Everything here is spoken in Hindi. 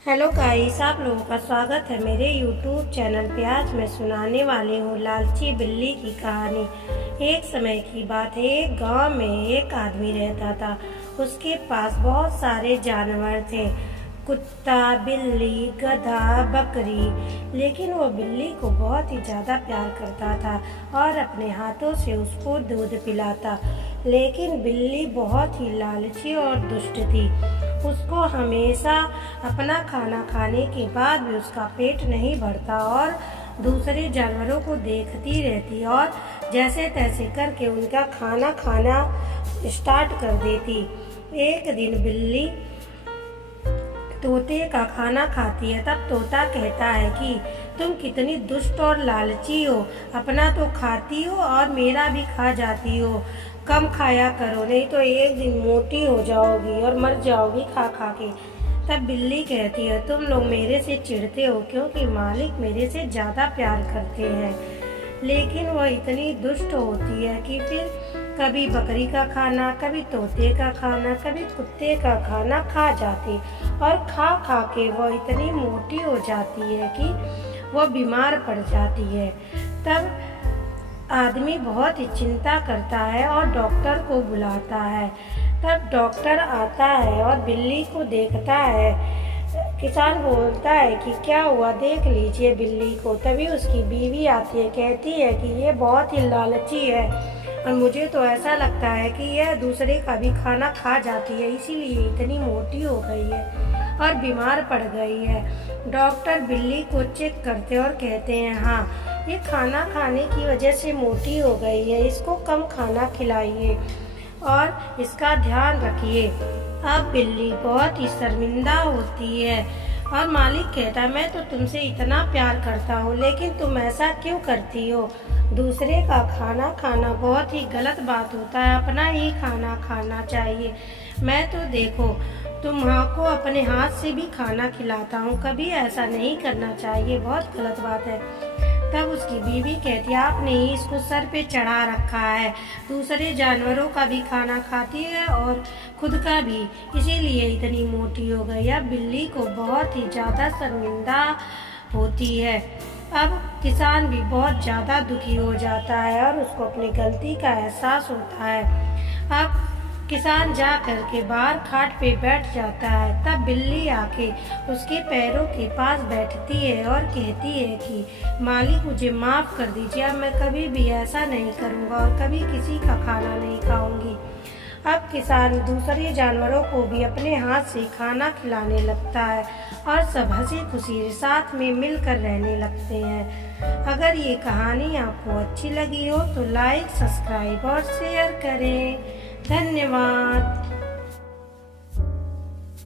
हेलो गाइस, आप लोगों का स्वागत है मेरे यूट्यूब चैनल पे। आज मैं सुनाने वाली हूँ लालची बिल्ली की कहानी। एक समय की बात है, एक गांव में एक आदमी रहता था। उसके पास बहुत सारे जानवर थे, कुत्ता, बिल्ली, गधा, बकरी। लेकिन वो बिल्ली को बहुत ही ज़्यादा प्यार करता था और अपने हाथों से उसको दूध पिलाता। लेकिन बिल्ली बहुत ही लालची और दुष्ट थी। उसको हमेशा अपना खाना खाने के बाद भी उसका पेट नहीं भरता और दूसरे जानवरों को देखती रहती और जैसे तैसे करके उनका खाना खाना स्टार्ट कर देती। एक दिन बिल्ली तोते का खाना खाती है। तब तोता कहता है कि तुम कितनी दुष्ट और लालची हो, अपना तो खाती हो और मेरा भी खा जाती हो। कम खाया करो, नहीं तो एक दिन मोटी हो जाओगी और मर जाओगी खा खा के। तब बिल्ली कहती है, तुम लोग मेरे से चिढ़ते हो क्योंकि मालिक मेरे से ज़्यादा प्यार करते हैं। लेकिन वह इतनी दुष्ट होती है कि फिर कभी बकरी का खाना, कभी तोते का खाना, कभी कुत्ते का खाना खा जाती और खा खा के वह इतनी मोटी हो जाती है कि वह बीमार पड़ जाती है। तब आदमी बहुत ही चिंता करता है और डॉक्टर को बुलाता है। तब डॉक्टर आता है और बिल्ली को देखता है। किसान बोलता है कि क्या हुआ, देख लीजिए बिल्ली को। तभी उसकी बीवी आती है, कहती है कि ये बहुत ही लालची है और मुझे तो ऐसा लगता है कि यह दूसरे का भी खाना खा जाती है, इसीलिए इतनी मोटी हो गई है और बीमार पड़ गई है। डॉक्टर बिल्ली को चेक करते और कहते हैं, हाँ, ये खाना खाने की वजह से मोटी हो गई है, इसको कम खाना खिलाइए और इसका ध्यान रखिए। अब बिल्ली बहुत ही शर्मिंदा होती है और मालिक कहता है, मैं तो तुमसे इतना प्यार करता हूँ, लेकिन तुम ऐसा क्यों करती हो? दूसरे का खाना खाना बहुत ही गलत बात होता है, अपना ही खाना खाना चाहिए। मैं तो देखो तुम्हारे अपने हाथ से भी खाना खिलाता हूँ, कभी ऐसा नहीं करना चाहिए, बहुत गलत बात है। तब उसकी बीवी कहती है, आपने ही इसको सर पे चढ़ा रखा है, दूसरे जानवरों का भी खाना खाती है और खुद का भी, इसीलिए इतनी मोटी हो गई। अब बिल्ली को बहुत ही ज़्यादा शर्मिंदा होती है। अब किसान भी बहुत ज़्यादा दुखी हो जाता है और उसको अपनी गलती का एहसास होता है। अब किसान जा कर के बाहर खाट पे बैठ जाता है। तब बिल्ली आके उसके पैरों के पास बैठती है और कहती है कि मालिक, मुझे माफ़ कर दीजिए, अब मैं कभी भी ऐसा नहीं करूँगा और कभी किसी का खाना नहीं खाऊंगी। अब किसान दूसरे जानवरों को भी अपने हाथ से खाना खिलाने लगता है और सब हंसी खुशी साथ में मिलकर रहने लगते हैं। अगर ये कहानी आपको अच्छी लगी हो तो लाइक, सब्सक्राइब और शेयर करें। धन्यवाद।